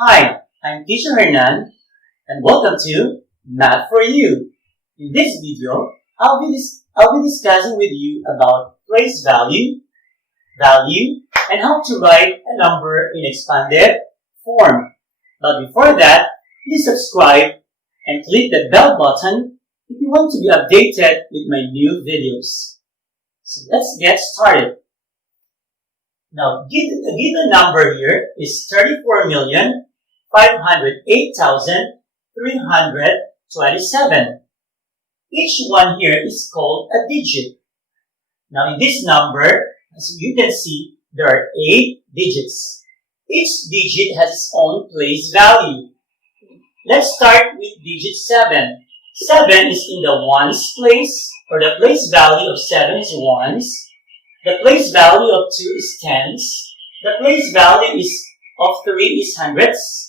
Hi, I'm Teacher Hernan and welcome to Math for You. In this video, I'll be discussing with you about place value, and how to write a number in expanded form. But before that, please subscribe and click the bell button if you want to be updated with my new videos. So let's get started. Now, the given number here is 34,508,327. Each one here is called a digit. Now, in this number, as you can see, there are 8 digits. Each digit has its own place value. Let's start with digit 7. 7 is in the ones place, or the place value of 7 is ones. The place value of 2 is tens. The place value of 3 is hundreds.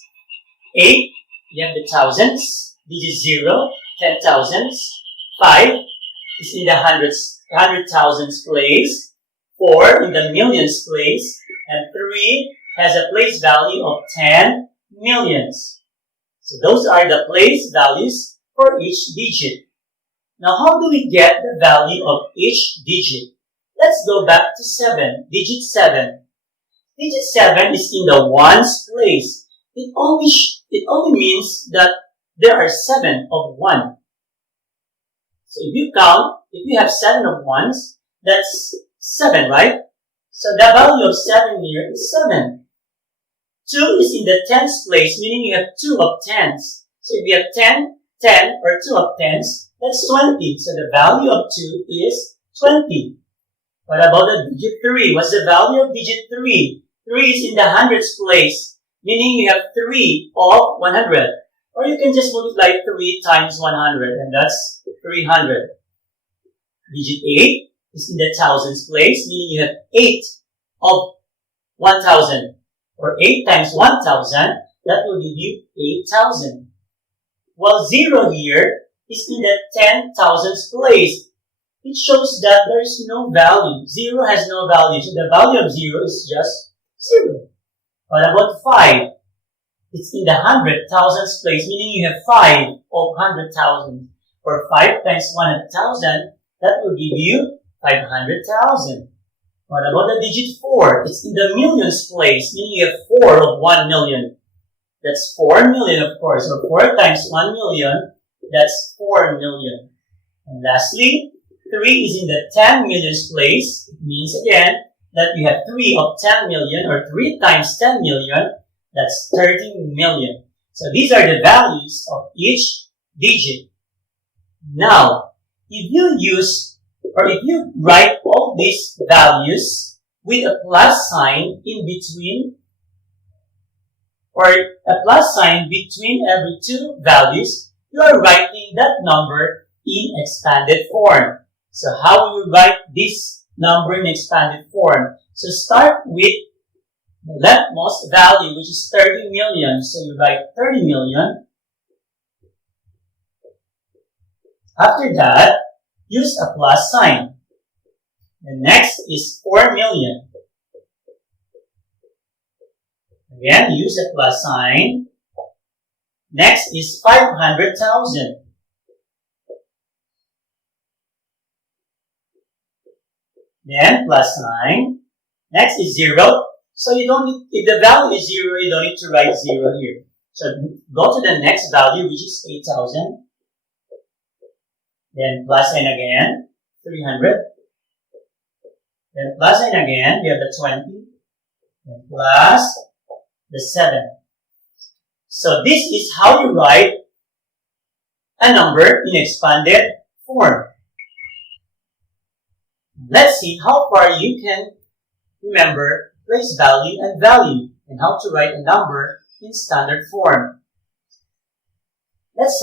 8, you have the thousands. Digit 0, 10,000s. 5 is in the hundred thousands place. 4 in the millions place. And 3 has a place value of 10 millions. So those are the place values for each digit. Now how do we get the value of each digit? Let's go back to 7, digit 7. Digit 7 is in the ones place. It only means that there are 7 of 1. So if you count, if you have 7 of 1s, that's 7, right? So the value of 7 here is 7. 2 is in the tens place, meaning you have 2 of 10s. So if you have 10, or 2 of 10s, that's 20. So the value of 2 is 20. What about the digit 3? What's the value of digit 3? 3 is in the hundreds place, meaning you have 3 of 100. Or you can just multiply 3 times 100, and that's 300. Digit 8 is in the thousands place, meaning you have 8 of 1,000. Or 8 times 1,000, that will give you 8,000. While 0 here is in the 10,000s place. It shows that there is no value. 0 has no value. So the value of 0 is just 0. What about 5? It's in the 100,000s place, meaning you have 5 of 100,000. Or 5 times 100,000, that will give you 500,000. What about the digit 4? It's in the millions place, meaning you have 4 of 1 million. That's 4 million, of course. So 4 times 1 million, that's 4 million. And lastly, 3 is in the 10 millions place. It means again that you have 3 of 10 million, or 3 times 10 million, that's 30 million. So these are the values of each digit. Now, if you write all these values with a plus sign in between, or a plus sign between every two values, you are writing that number in expanded form. So how will you write this number in expanded form? So start with the leftmost value, which is 30 million. So you write 30 million. After that, use a plus sign. The next is 4 million. Again, use a plus sign. Next is 500,000. Then plus sign. Next is 0. So you don't need, if the value is 0, you don't need to write 0 here. So go to the next value, which is 8,000. Then plus sign again, 300. Then plus sign again, you have the 20. Then plus the 7. So this is how you write a number in expanded form. Let's see how far you can remember place value and how to write a number in standard form. Let's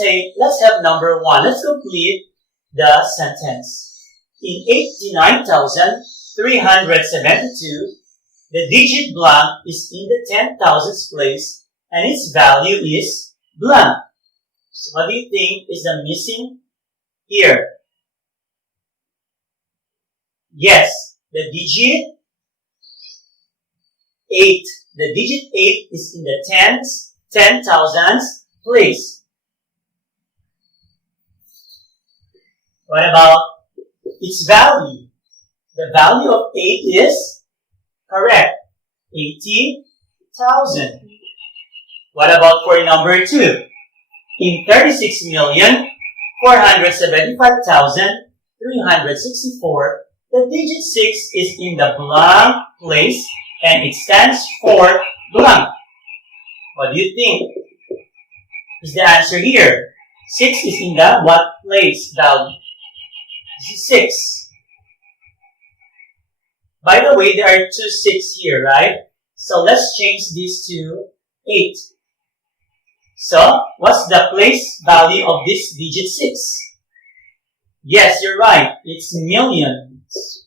have number 1. Let's complete the sentence. In 89,372, the digit blank is in the 10,000s place and its value is blank. So what do you think is the missing here? Yes, the digit 8. The digit 8 is in the tens 10,000th place. What about its value? The value of 8 is correct, 80,000. What about for number 2? In 36,475,364, the digit 6 is in the blank place and it stands for blank. What do you think is the answer here? 6 is in the what place value? This is 6. By the way, there are 2 6 here, right? So let's change this to 8. So, what's the place value of this digit 6? Yes, you're right. It's millions.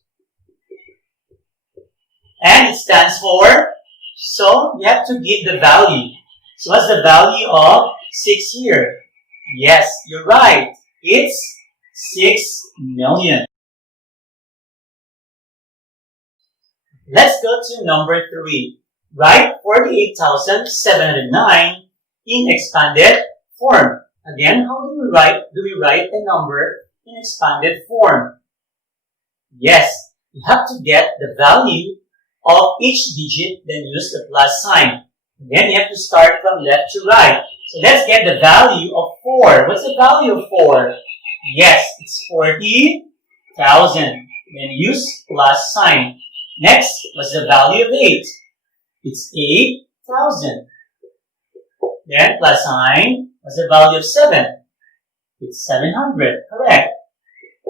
And it stands for, so you have to give the value. So what's the value of 6 here? Yes, you're right. It's 6 million. Let's go to number 3. Write 48,709 in expanded form. Again, how do we write a number in expanded form? Yes, you have to get the value of each digit, then use the plus sign. Again, you have to start from left to right. So let's get the value of 4. What's the value of 4? Yes, it's 40,000. Then use plus sign. Next, what's the value of 8? It's 8,000. Then plus sign. What's the value of 7? It's 700. Correct.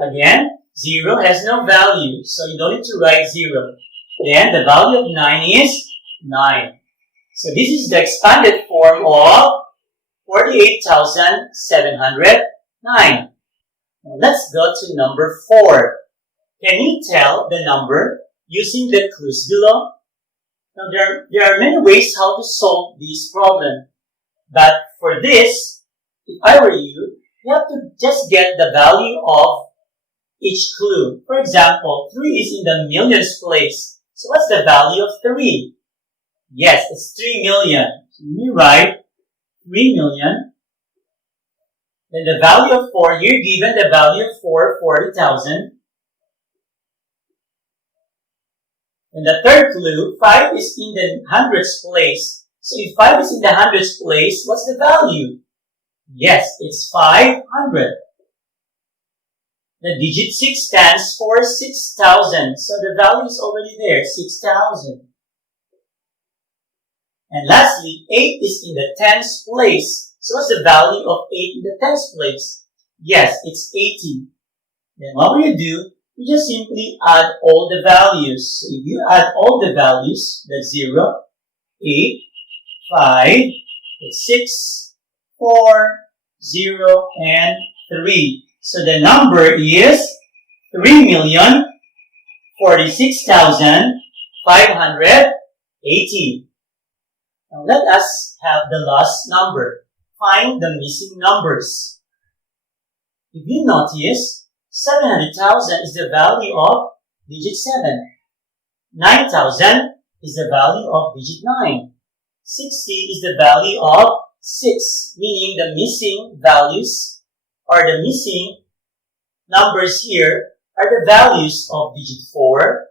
Again, 0 has no value, so you don't need to write 0. Then the value of 9 is 9. So this is the expanded form of 48,709. Now let's go to number 4. Can you tell the number using the clues below? Now there are many ways how to solve this problem. But for this, if I were you, you have to just get the value of each clue. For example, 3 is in the millions place. So what's the value of 3? Yes, it's 3 million. So you write 3 million. Then the value of 4, you're given the value of 4, 40,000. And the third clue, 5 is in the hundreds place. So if 5 is in the hundreds place, what's the value? Yes, it's 500. The digit 6 stands for 6,000. So the value is already there, 6,000. And lastly, 8 is in the tens place. So what's the value of 8 in the tens place? Yes, it's 80. Then what will you do? You just simply add all the values. So if you add all the values, that's 0, 8, 5, 6, 4, 0, and 3. So the number is 3,046,580. Now let us have the last number. Find the missing numbers. If you notice, 700,000 is the value of digit 7. 9,000 is the value of digit 9. 60 is the value of 6, meaning the missing values or the missing numbers here are the values of digit 4,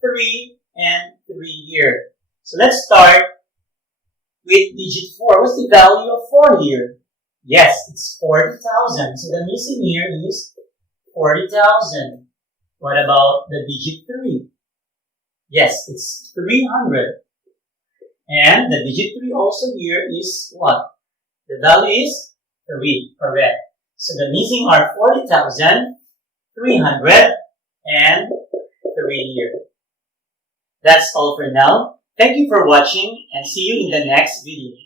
3, and 3 here. So let's start with digit 4. What's the value of 4 here? Yes, it's 40,000. So the missing here is 40,000. What about the digit 3? Yes, it's 300. And the digit 3 also here is what? The value is 3. Correct. So the missing are 40,000, 300, and 3 here. That's all for now. Thank you for watching and see you in the next video.